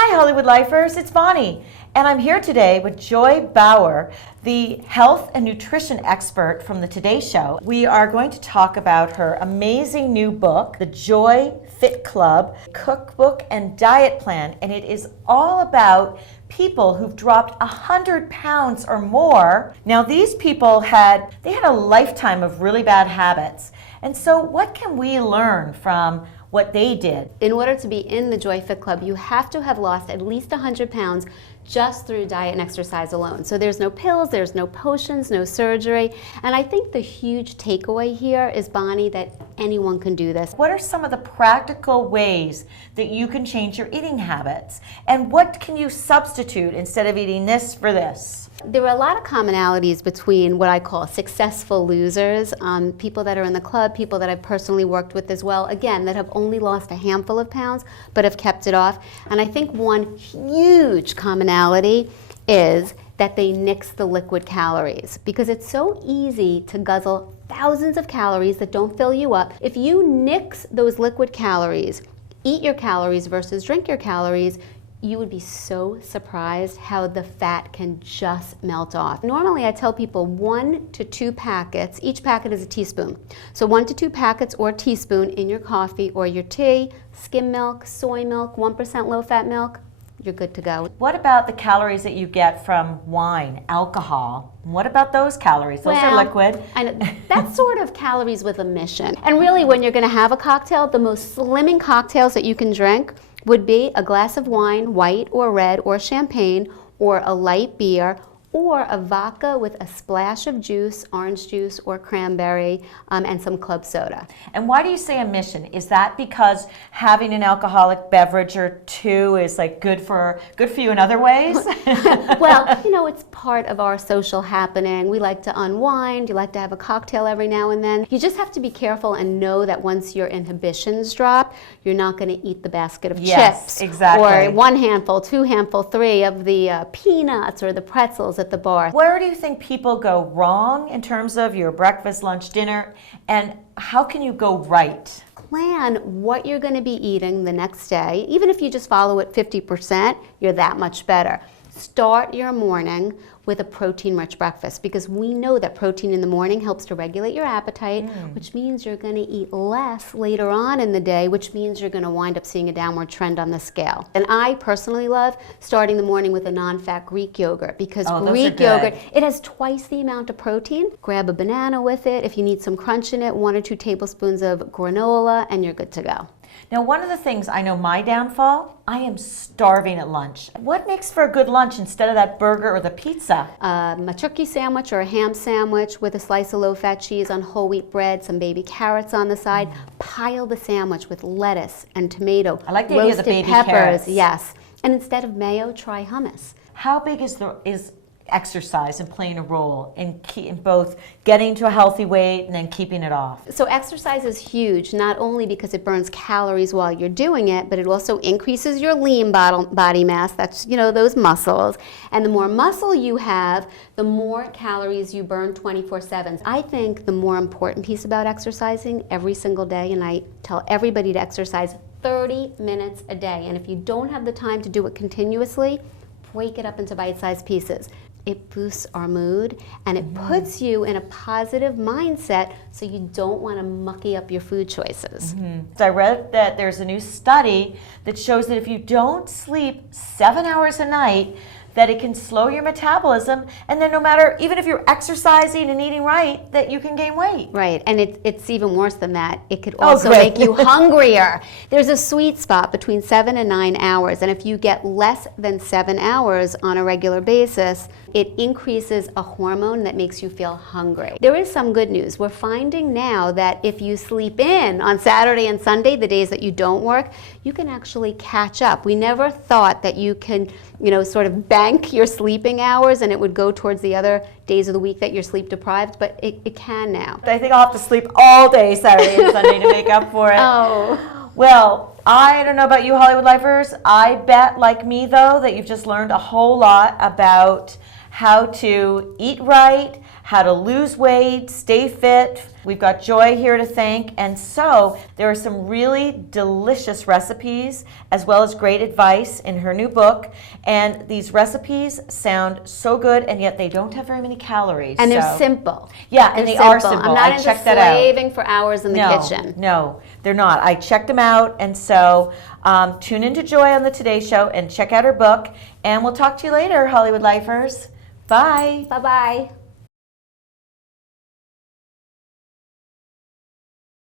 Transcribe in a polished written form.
Hi, Hollywood Lifers. It's Bonnie, and I'm here today with Joy Bauer, the health and nutrition expert from the Today Show. We are going to talk about her amazing new book, The Joy Fit Club Cookbook and Diet Plan, and it is all about people who've dropped 100 pounds or more. Now, these people had a lifetime of really bad habits, and so what can we learn from what they did? In order to be in the Joy Fit Club, you have to have lost at least 100 pounds just through diet and exercise alone. So there's no pills, there's no potions, no surgery. And I think the huge takeaway here is, Bonnie, that anyone can do this. What are some of the practical ways that you can change your eating habits? And what can you substitute instead of eating this for this? There are a lot of commonalities between what I call successful losers, people that are in the club, people that I've personally worked with as well, again, that have only lost a handful of pounds but have kept it off. And I think one huge commonality is that they nix the liquid calories, because it's so easy to guzzle thousands of calories that don't fill you up. If you nix those liquid calories, eat your calories versus drink your calories, you would be so surprised how the fat can just melt off. Normally I tell people 1 to 2 packets, each packet is a teaspoon. So 1 to 2 packets or teaspoon in your coffee or your tea, skim milk, soy milk, 1% low-fat milk, you're good to go. What about the calories that you get from wine, alcohol? What about those calories? Those are liquid. And that's sort of calories with a mission. And really, when you're gonna have a cocktail, the most slimming cocktails that you can drink would be a glass of wine, white or red or champagne, or a light beer, or a vodka with a splash of juice, orange juice or cranberry, and some club soda. And why do you say a mission? Is that because having an alcoholic beverage or two is like good for you in other ways? Well, you know, it's part of our social happening. We like to unwind, you like to have a cocktail every now and then. You just have to be careful and know that once your inhibitions drop, you're not going to eat the basket of chips. Exactly. Or 1 handful, 2 handful, 3 of the peanuts or the pretzels at the bar. Where do you think people go wrong in terms of your breakfast, lunch, dinner, and how can you go right? Plan what you're going to be eating the next day. Even if you just follow it 50%, you're that much better. Start your morning with a protein-rich breakfast, because we know that protein in the morning helps to regulate your appetite, which means you're going to eat less later on in the day, which means you're going to wind up seeing a downward trend on the scale. And I personally love starting the morning with a non-fat Greek yogurt, because Greek yogurt, it has twice the amount of protein. Grab a banana with it. If you need some crunch in it, 1 or 2 tablespoons of granola, and you're good to go. Now, one of the things I know my downfall, I am starving at lunch. What makes for a good lunch instead of that burger or the pizza? A turkey sandwich or a ham sandwich with a slice of low-fat cheese on whole wheat bread, some baby carrots on the side. Pile the sandwich with lettuce and tomato. I like the idea of the baby peppers, carrots. Yes. And instead of mayo, try hummus. How big is exercise and playing a role in both getting to a healthy weight and then keeping it off? So exercise is huge, not only because it burns calories while you're doing it, but it also increases your lean body mass. That's, you know, those muscles. And the more muscle you have, the more calories you burn 24/7. I think the more important piece about exercising every single day, and I tell everybody to exercise 30 minutes a day. And if you don't have the time to do it continuously, break it up into bite-sized pieces. It boosts our mood, and it puts you in a positive mindset, so you don't want to mucky up your food choices. So I read that there's a new study that shows that if you don't sleep 7 hours a night, that it can slow your metabolism, and then no matter, even if you're exercising and eating right, that you can gain weight. Right, and it's even worse than that. It could also make you hungrier. There's a sweet spot between 7 and 9 hours, and if you get less than 7 hours on a regular basis, it increases a hormone that makes you feel hungry. There is some good news. We're finding now that if you sleep in on Saturday and Sunday, the days that you don't work, you can actually catch up. We never thought that you can, you know, sort of bank your sleeping hours and it would go towards the other days of the week that you're sleep deprived, but it can now. I think I'll have to sleep all day Saturday and Sunday to make up for it. Oh. Well, I don't know about you Hollywood Lifers. I bet, like me though, that you've just learned a whole lot about how to eat right, how to lose weight, stay fit. We've got Joy here to thank. And so there are some really delicious recipes as well as great advice in her new book. And these recipes sound so good, and yet they don't have very many calories. And they're so- simple. Yeah, and They're they are simple. I'm not I into checked that out. slaving for hours in the No, kitchen. no, they're not. I checked them out, and so tune into Joy on the Today Show and check out her book. And we'll talk to you later, Hollywood Lifers. Bye. Bye-bye.